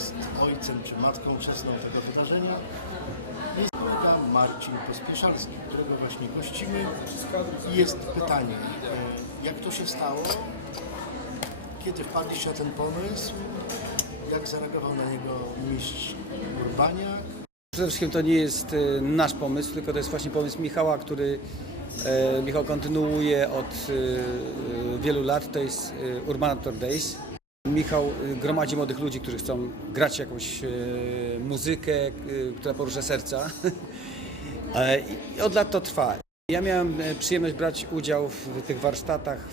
jest ojcem czy matką czesną tego wydarzenia, jest kolega Marcin Pospieszalski, którego właśnie gościmy. Jest pytanie, e, jak to się stało, kiedy wpadliście na ten pomysł, jak zareagował na niego mistrz Urbaniak, Przede wszystkim to nie jest e, nasz pomysł, tylko to jest właśnie pomysł Michała, który e, Michał kontynuuje od wielu lat. To jest Urbanator Days. Michał e, gromadzi młodych ludzi, którzy chcą grać jakąś e, muzykę, e, która porusza serca. E, I od lat to trwa. Ja miałem e, przyjemność brać udział w tych warsztatach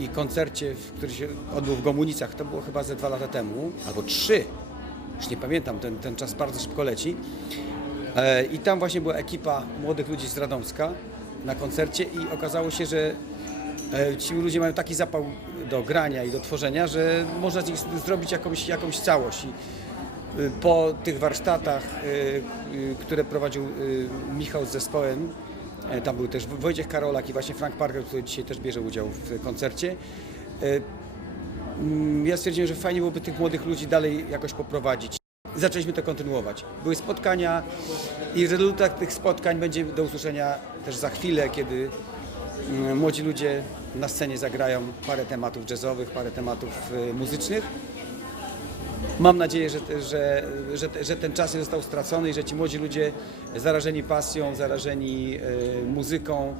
i koncercie, który się odbył w Gomunicach. To było chyba ze dwa lata temu, albo trzy. Już nie pamiętam, ten, ten czas bardzo szybko leci. E, I tam właśnie była ekipa młodych ludzi z Radomska na koncercie i okazało się, że ci ludzie mają taki zapał do grania i do tworzenia, że można z nich zrobić jakąś, jakąś całość. I y, po tych warsztatach, y, y, które prowadził Michał z zespołem, e, tam był też Wojciech Karolak i właśnie Frank Parker, który dzisiaj też bierze udział w koncercie. e, mm, Ja stwierdziłem, że fajnie byłoby tych młodych ludzi dalej jakoś poprowadzić. Zaczęliśmy to kontynuować. Były spotkania i rezultat tych spotkań będzie do usłyszenia też za chwilę, kiedy młodzi ludzie na scenie zagrają parę tematów jazzowych, parę tematów y, muzycznych. Mam nadzieję, że, że, że, że ten czas nie został stracony i że ci młodzi ludzie zarażeni pasją, zarażeni y, muzyką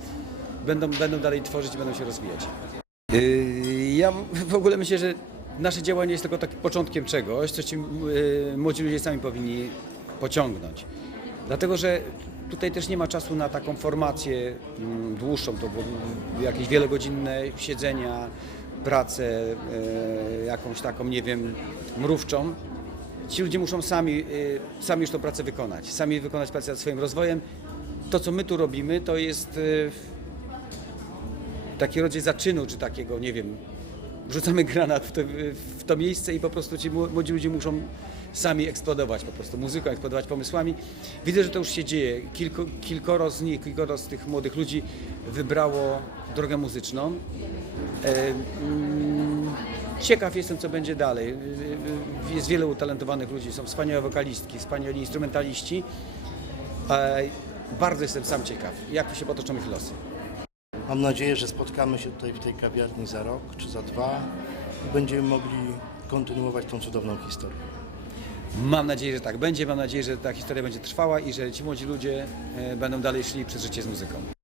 będą, będą dalej tworzyć i będą się rozwijać. Y, Ja w ogóle myślę, że nasze działanie jest tylko takim początkiem czegoś, co ci młodzi ludzie sami powinni pociągnąć. Dlatego, że tutaj też nie ma czasu na taką formację mm, dłuższą, to było jakieś wielogodzinne siedzenia, pracę y, jakąś taką, nie wiem, mrówczą. Ci ludzie muszą sami, y, sami już tą pracę wykonać, sami wykonać pracę nad swoim rozwojem. To, co my tu robimy, to jest y, taki rodzaj zaczynu, czy takiego, nie wiem, wrzucamy granat w to, w to miejsce i po prostu ci mł- młodzi ludzie muszą sami eksplodować po prostu muzyką, eksplodować pomysłami. Widzę, że to już się dzieje. Kilku, kilkoro z nich, kilkoro z tych młodych ludzi wybrało drogę muzyczną. E, mm, Ciekaw jestem, co będzie dalej. E, Jest wiele utalentowanych ludzi, są wspaniałe wokalistki, wspaniali instrumentaliści. E, Bardzo jestem sam ciekaw, jak się potoczą ich losy. Mam nadzieję, że spotkamy się tutaj w tej kawiarni za rok czy za dwa i będziemy mogli kontynuować tą cudowną historię. Mam nadzieję, że tak będzie. Mam nadzieję, że ta historia będzie trwała i że ci młodzi ludzie e, będą dalej szli przez życie z muzyką.